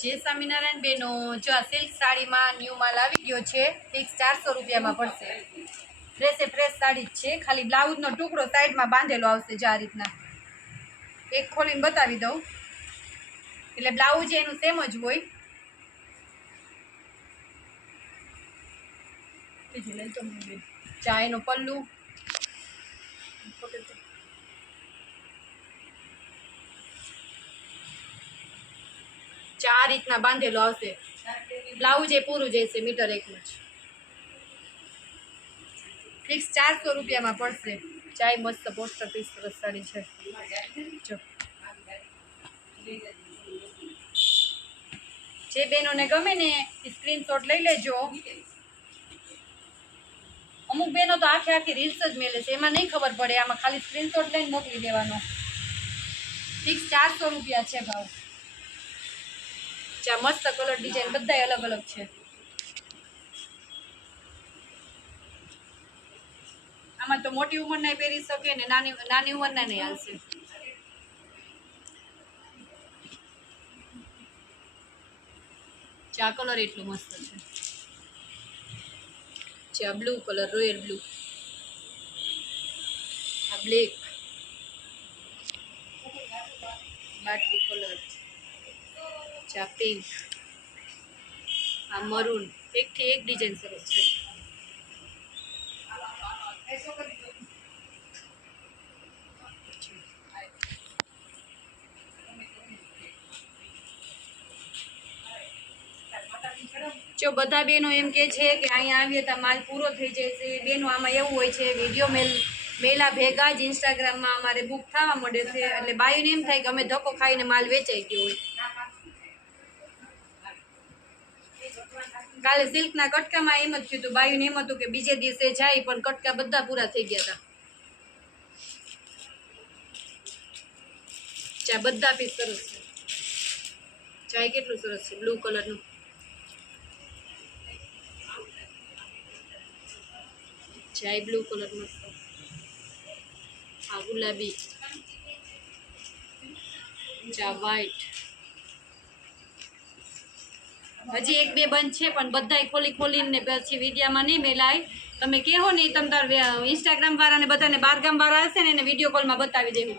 जय स्वामीनारायण बेनो जो आ सिल्क साड़ी में न्यू माल આવી ગયો છે ફિક્સ 400 રૂપિયામાં પડશે। ફ્રેશ ફ્રેશ સાડી છે, ખાલી બ્લાઉઝનો ટુકડો સાઈડમાં બાંધેલો આવશે જે આ રીતના। એક ખોલીને બતાવી દઉં એટલે બ્લાઉઝ એનું સેમ જ હોય। બીજું લઈ તો ચા એનો પલ્લુ चार रीतना बांधेलो आवशे। ब्लाउज ए पूरू जैसे मीटर एक में फिक्स 400 रुपया में पड़से। चाय मस्त पोस्टर पीस सरस साड़ी है। जो जे बहनों ने गमे ने स्क्रीनशॉट लई लेजो। अमुक बहनों तो आखे आखी रील्स ज मेले छे, एमां नहीं खबर पड़े, आमां खाली स्क्रीनशॉट लईने मोकली देवानो। फिक्स 400 रुपया है भाव। मस्त कलर डिजाइन बधा अलग अलग है। आमा तो मोटी उमर ना पहरी सके ने नानी नानी उमर ना नहीं हालशे। चा कलर एटलो मस्त है। चा ब्लू कलर रॉयल ब्लू, आ ब्लैक बाटली कलर, चा पिंक, आ मरून, एक थी एक डिजाइन सरस है। जो बधा बहनों एम के छे कि अहीं आवीए तो माल पूरो थई जशे। बहनों आमां एवुं होय छे, विडियो मेला भेगा ज इंस्टाग्राम में अमारे बुक थवा मळे छे એટલે બાયુને એમ થાય કે અમે ધક્કો ખાઈને માલ વેચાઈ ગયો હોય। काले सिल्क ना कटका में एम ज थयुं, बायुने एम हतुं के बीजे दिवसे जाय पण कटका बधा पूरा थई गया था। चा बधा पीस सरस छे। चाय केटલું સરસ છે ब्लू कलर નું। चाय ब्लू कलर मस्त, आ गुलाबी, चा व्हाइट। हजी एक बे बंद है पण बधाय खोली खोलीने पछी विडियोमां नहीं मेलाय। तमे कहो नहीं तम तार इंस्टाग्राम वाळाने बधाने 12 गाम वाळा हशे ने विडियो कॉल में बतावी देवुं।